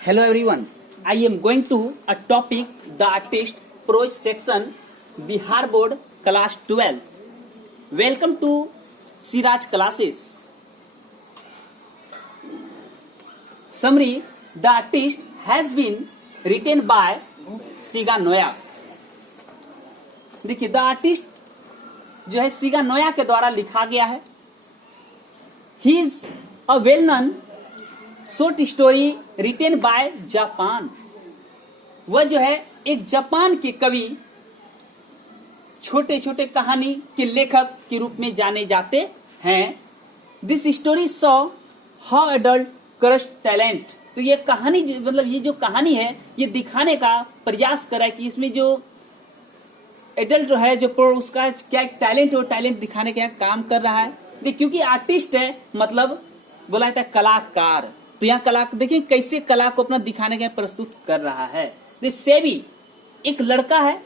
Hello everyone. I am going to a topic the artist prose section Bihar board class 12. Welcome to Siraj classes. Summary: the artist has been written by Shiga Naoya. देखिए the artist जो है Shiga Naoya के द्वारा लिखा गया है. He is a well known short story written by Japan. वह जो है एक जापान के कवि, छोटे छोटे कहानी के लेखक के रूप में जाने जाते हैं. This story saw how adult crush talent. तो ये कहानी मतलब ये जो कहानी है ये दिखाने का प्रयास करा है कि इसमें जो एडल्ट है जो उसका क्या टैलेंट है वो टैलेंट दिखाने का काम कर रहा है. क्योंकि आर्टिस्ट है मतलब बोला जाता है कलाकार. तो यहाँ कला देखिए कैसे कला को अपना दिखाने का प्रस्तुत कर रहा है. सेबी एक लड़का है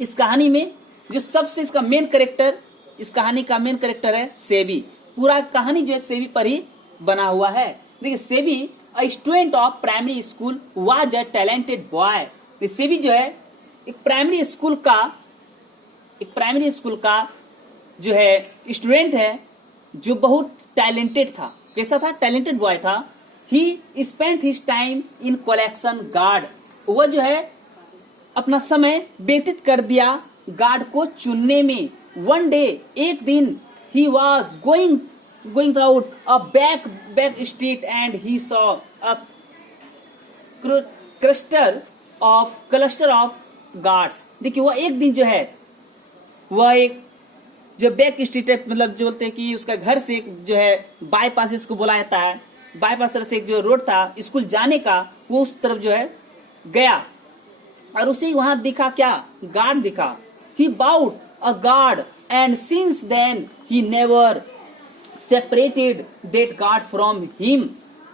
इस कहानी में जो सबसे इसका मेन कैरेक्टर, इस कहानी का मेन कैरेक्टर है सेबी. पूरा कहानी जो है सेबी पर ही बना हुआ है. देखिए SEBI a student of primary school was a talented boy. SEBI जो है एक प्राइमरी स्कूल का जो है स्टूडेंट है जो बहुत टैलेंटेड था. कैसा था? टैलेंटेड बॉय था. ही spent his time in collection guard. वह जो है अपना समय व्यतीत कर दिया गार्ड को चुनने में. वन डे एक दिन he was going out a back street and he saw a cluster of guards. देखिए वह एक दिन जो है वह एक जो बैक स्ट्रीट है मतलब जो बोलते हैं कि उसका घर से जो है बाईपास इसको बोला जाता है, बाईपास तरफ से एक जो रोड था स्कूल जाने का वो उस तरफ जो है गया और उसे वहां दिखा क्या? गार्ड दिखा. He bought a guard and since then he never separated that guard from him.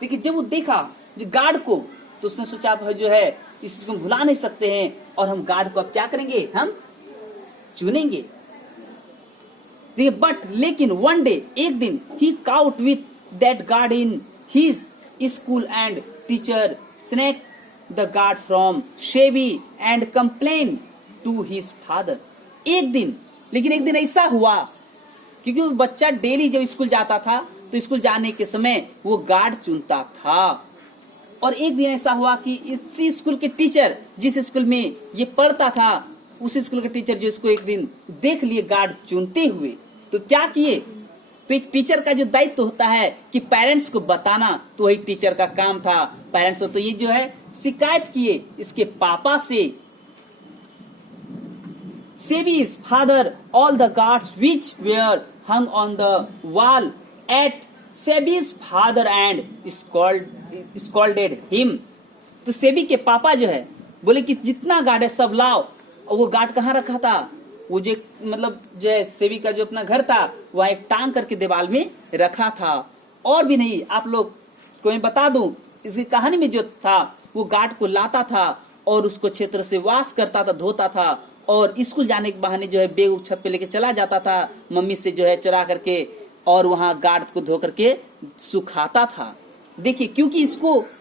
देखिए जब वो देखा जो गार्ड को तो उसने सोचा जो है इसको भुला नहीं सकते हैं और हम गार्ड को अब क्या करेंगे? हम चुनेंगे. बट लेकिन वन डे एक दिन he caught with that guard in his school and teacher snatched the guard from Seibei and complain to his father. एक दिन ऐसा हुआ क्योंकि वो बच्चा डेली जब स्कूल जाता था तो स्कूल जाने के समय वो गार्ड चुनता था. और एक दिन ऐसा हुआ कि इसी स्कूल के टीचर जिस स्कूल में ये पढ़ता था उस स्कूल के टीचर जो इसको एक दिन देख लिए गार्ड चुनते हुए तो क्या किए? तो एक टीचर का जो दायित्व होता है कि पेरेंट्स को बताना तो वही टीचर का काम था. पेरेंट्स को तो ये जो है शिकायत किए इसके पापा से. सेबी's father all the guards which were hung on the wall at सेबी's father and scolded him. तो सेबी के पापा जो है बोले कि जितना गार्ड है सब लाओ. और वो गार्ड कहाँ रखा था? वो जो मतलब जो है सेबी का जो अपना घर था वह एक टांग करके दीवार में रखा था. और भी नहीं आप लोग को मैं बता दूं इसकी कहानी में जो था वो गार्ड को लाता था और उसको क्षेत्र से वाश करता था, धोता था और स्कूल जाने के बहाने जो है बेग छत पे लेके चला जाता था मम्मी से जो है चुरा करके और वहां गार्ड को धो करके सुखाता था. देखिए क्योंकि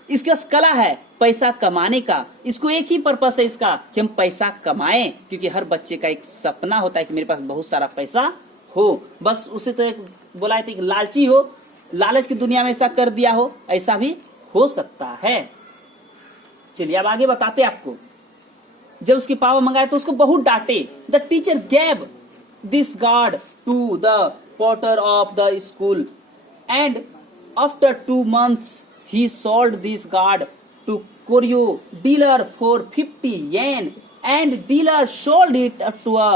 इसका कला है पैसा कमाने का. इसको एक ही पर्पस है इसका कि हम पैसा कमाएं. क्योंकि हर बच्चे का एक सपना होता है कि मेरे पास बहुत सारा पैसा हो. बस उसे तो एक बोला है कि लालची हो, लालच की दुनिया में ऐसा कर दिया हो, ऐसा भी हो सकता है. चलिए अब आगे बताते आपको. जब उसके पापा मंगाए तो उसको बहुत डांटे. The teacher gave this guard to the porter of the school and after 2 months he sold this guard to Koryo dealer for 50 yen and dealer sold it to a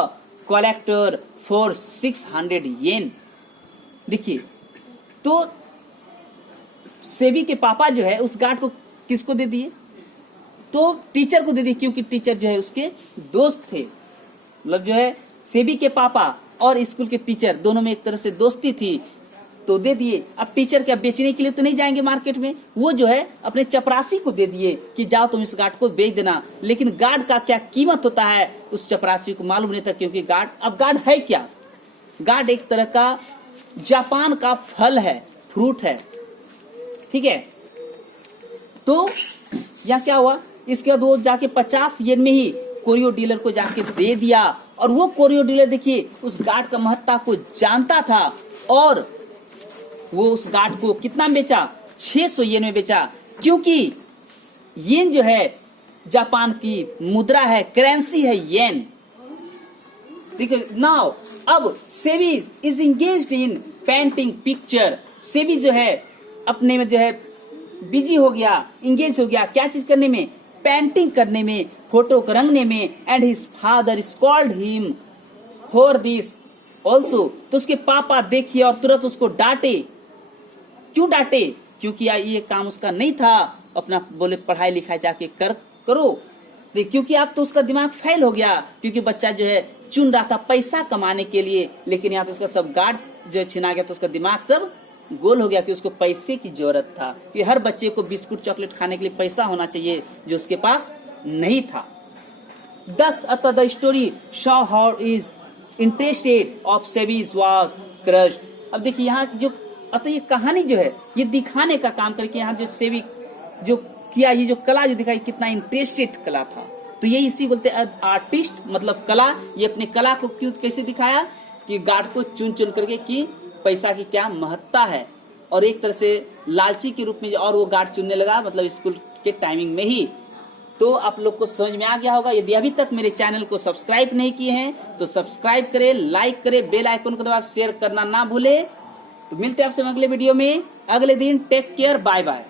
collector for 600 yen. देखिए तो सेबी के पापा जो है उस guard को किसको दे दिए? तो टीचर को दे दिए क्योंकि टीचर जो है उसके दोस्त थे. मतलब जो है सेबी के पापा और स्कूल के टीचर दोनों में एक तरह से दोस्ती थी तो दे दिए. अब टीचर क्या बेचने के लिए तो नहीं जाएंगे मार्केट में, वो जो है अपने चपरासी को दे दिए कि जाओ तुम इस गार्ड को बेच देना. लेकिन गार्ड का क्या कीमत होता है उस चपरासी को मालूम नहीं था क्योंकि गार्ड है क्या? गार्ड एक तरह का जापान का फल है, फ्रूट है. ठीक है. तो यहाँ क्या हुआ, इसके बाद वो जाके 50 येन में ही कोरियो डीलर को जाके दे दिया। और वो कोरियो डीलर देखिए उस गार्ड का महत्ता को जानता था और वो उस गार्ड को कितना बेचा, 600 येन में बेचा, क्योंकि येन जो है जापान की मुद्रा है, करेंसी है येन। देखिए नाउ अब SEBI is engaged in painting picture. SEBI जो है अपने में जो है बिजी हो गया, इंगेज हो गया, क्या चीज करने में, पेंटिंग करने में, फोटो को रंगने में। And his father scold him for this also. तो उसके पापा देखिए और तुरंत उसको डांटे। क्यों डांटे, क्योंकि ये काम उसका नहीं था, अपना बोले पढ़ाई लिखाई जाके करो। क्योंकि आप तो उसका दिमाग फेल हो गया, क्योंकि बच्चा जो है चुन रहा था पैसा कमाने के लिए, लेकिन यहाँ तो उसका सब गार्ड जो छिना गया, तो उसका दिमाग सब गोल हो गया कि उसको पैसे की जरूरत था, कि हर बच्चे को बिस्कुट चॉकलेट खाने के लिए पैसा होना चाहिए, जो उसके पास नहीं था। Thus, the story show how is interested of Sebi's was crushed। अब देखिए यहाँ जो ये कहानी जो है ये दिखाने का काम करके, यहाँ जो सेबी जो किया, ये जो कला जो दिखाई, कितना इंटरेस्टेड कला था। तो ये इसी बोलते हैं आर्टिस्ट, मतलब कला। ये अपने कला को क्यों कैसे दिखाया कि गार्ड को चुन चुन करके कि पैसा की क्या महत्ता है, और एक तरह से लालची के रूप में, और वो गार्ड चुनने लगा, मतलब स्कूल के टाइमिंग में ही। तो आप लोग को समझ में आ गया होगा। यदि अभी तक मेरे चैनल को सब्सक्राइब नहीं किए हैं तो सब्सक्राइब करें, लाइक करें, बेल आइकन को दबा शेयर करना ना भूले। तो मिलते हैं आपसे अगले वीडियो में अगले दिन। Take care, bye bye.